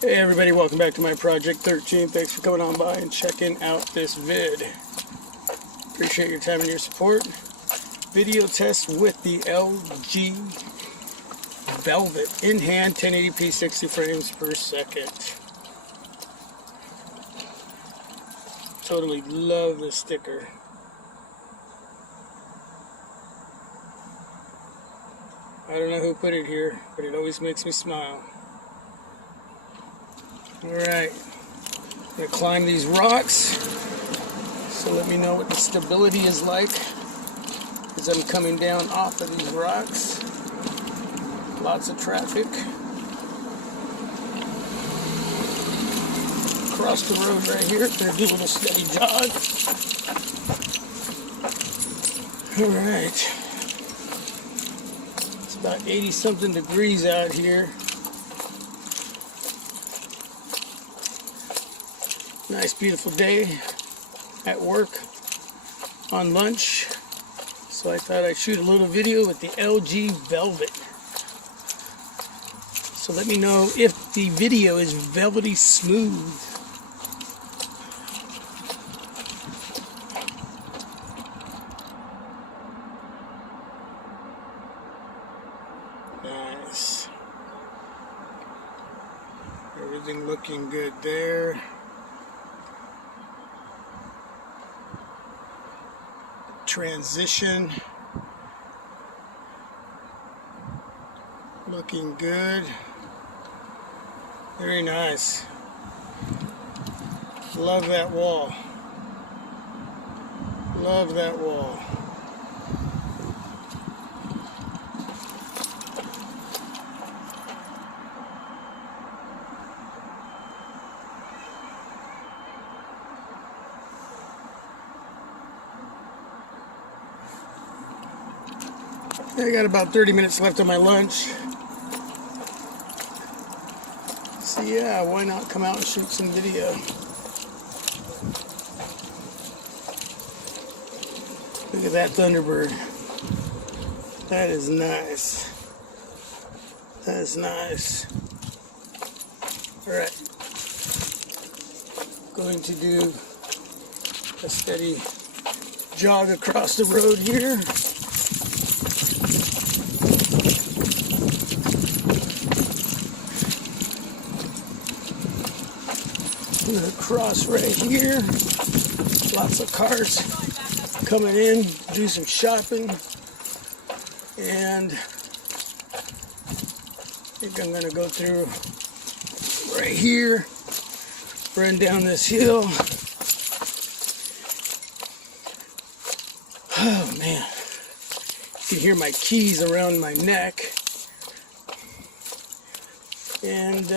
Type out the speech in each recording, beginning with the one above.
Hey everybody, welcome back to my Project 13. Thanks for coming on by and checking out this vid. Appreciate your time and your support. Video test with the LG Velvet in hand, 1080p 60 frames per second. Totally love the sticker. I don't know who put it here, but it always makes me smile. Alright, I'm going to climb these rocks, so let me know what the stability is like as I'm coming down off of these rocks. Lots of traffic. Across the road right here, going to do a little steady jog. Alright, it's about 80 something degrees out here. Nice beautiful day at work on lunch, so I thought I'd shoot a little video with the LG Velvet. So let me know if the video is velvety smooth. Nice. Everything looking good there. Transition looking good. Very nice. Love that wall. Love that wall. I got about 30 minutes left on my lunch. So yeah, why not come out and shoot some video? Look at that Thunderbird. That is nice. That is nice. Alright. Going to do a steady jog across the road here. I'm going to cross right here. Lots of cars coming in, do some shopping, and I think I'm going to go through right here, run down this hill. Oh man, you can hear my keys around my neck. And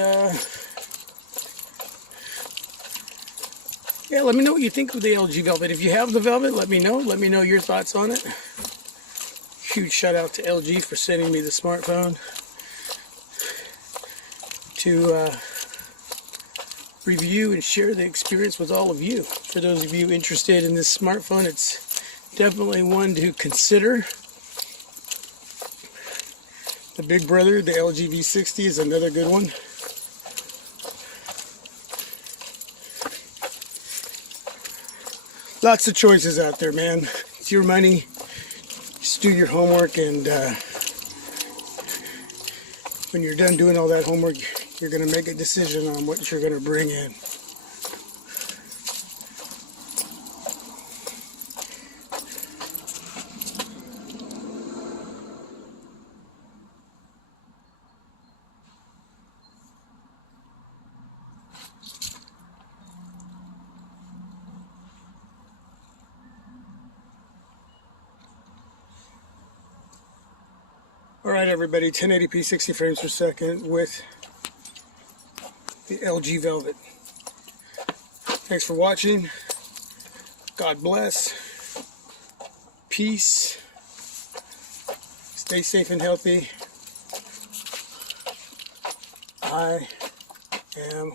yeah, let me know what you think of the LG Velvet. If you have the Velvet, let me know. Let me know your thoughts on it. Huge shout out to LG for sending me the smartphone to review and share the experience with all of you. For those of you interested in this smartphone, it's definitely one to consider. The big brother, the LG V60, is another good one. Lots of choices out there, man. It's your money. Just do your homework, and when you're done doing all that homework, you're going to make a decision on what you're going to bring in. Alright everybody, 1080p 60 frames per second with the LG Velvet. Thanks for watching. God bless. Peace. Stay safe and healthy. I am